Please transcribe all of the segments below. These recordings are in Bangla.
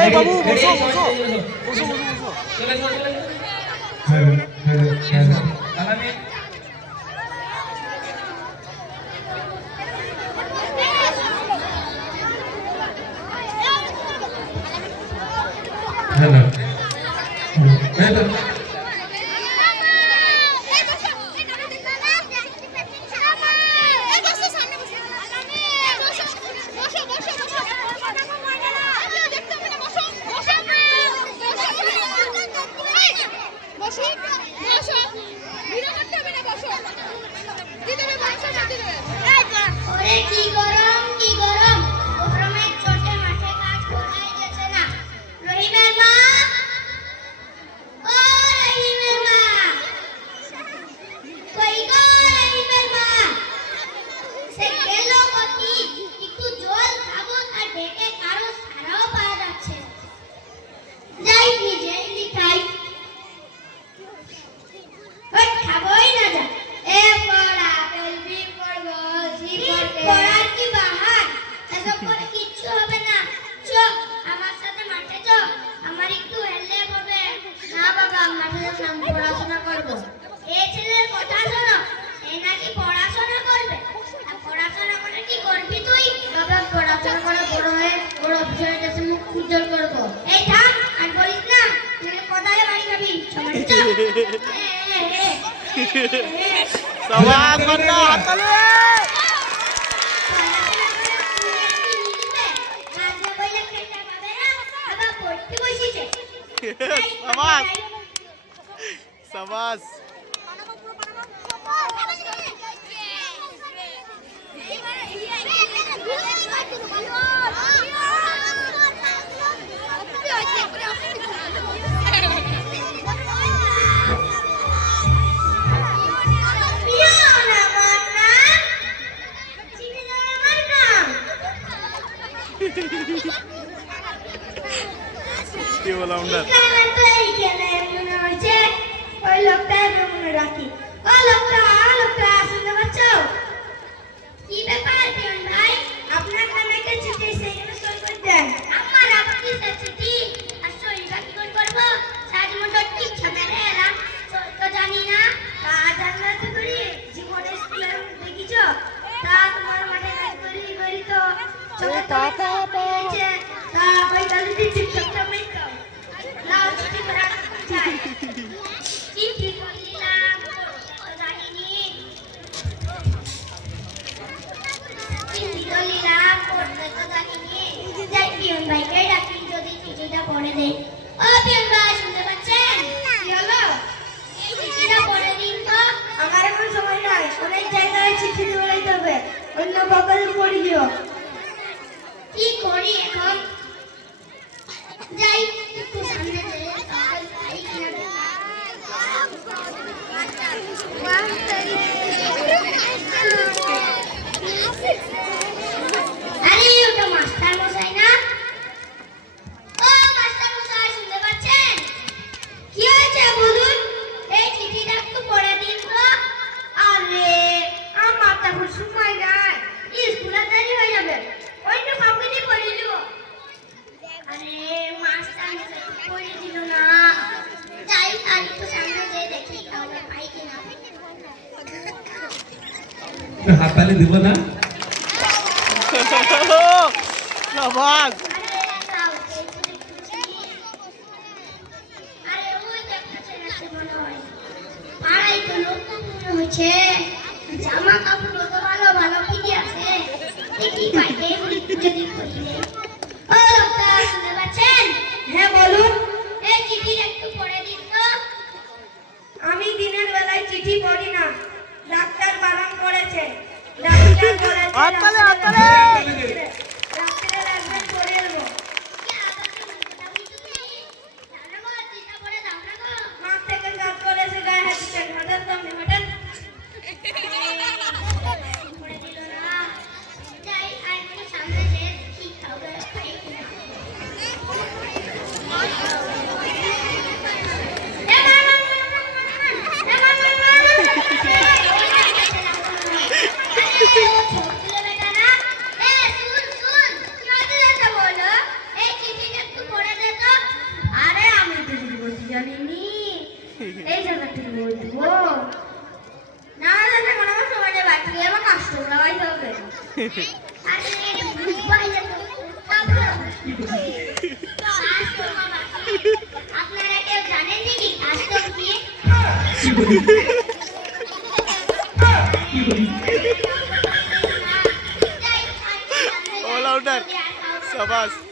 Eh, babu, masuk, masuk. Masuk, masuk, masuk. Hello. Hello. સવાલ બન્ના હાથલે સવાસ સવાસ Yeah. ডাকি ও লোকটা লোকটা শুনতে পাচ্ছ? কি ব্যাপার কিরণ ভাই? আপনার কানাকে ছুটি সেখানে সই করে দেন। আমার আপনি ছুটি আর সই বা কি করে করব? সারি মোটর ঠিক ছাতারে এলাম তো জানি না। তা জানলা তো করি। জীবনের স্কুলের দেখিছ? তা তোমার মাঠে করি করি তো। তা পয়তাল্লিশ એમના બાપાને પડી ગયો? ઈ કોણી એમ જાય হাততালি দিব না? আরে লোক এই জন্য তুই বলব না হলে মনে হয় সময়টা বাকি আমার কষ্ট করাই হবে আপনারা কেউ জানেন নাকি কাস্টম কি All out. Sabas.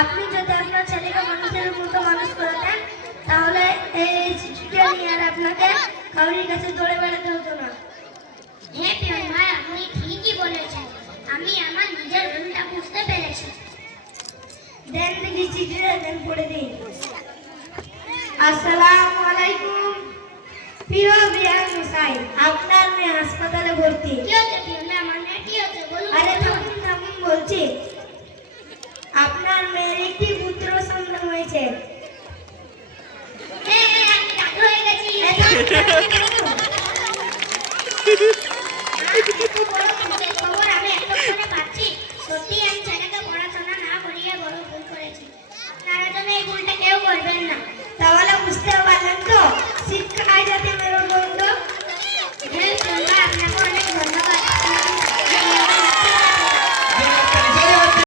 আপনি যদি আপনার ছেলেকে মানুষের মতো মানুষ করাতেন তাহলে এই চিঠিটা নিয়ে আর আপনাকে কাউরির কাছে দৌড়ে বেড়াতে হতো না। হ্যাঁ পিয়ন ভাই আপনি ঠিকই বলেছেন। আমি আমার নিজের ভুলটা বুঝতে পেরেছি। দেন দেখি চিঠিটা দেন পড়ে দিই। আসসালামু আলাইকুম। প্রিয় বিহার মশাই আপনার মেয়ে হাসপাতালে ভর্তি। কি হচ্ছে পিয়ন আমার মেয়ে কি হচ্ছে বলুন। আরে থাকুন থাকুন বলছি। হচ্ছে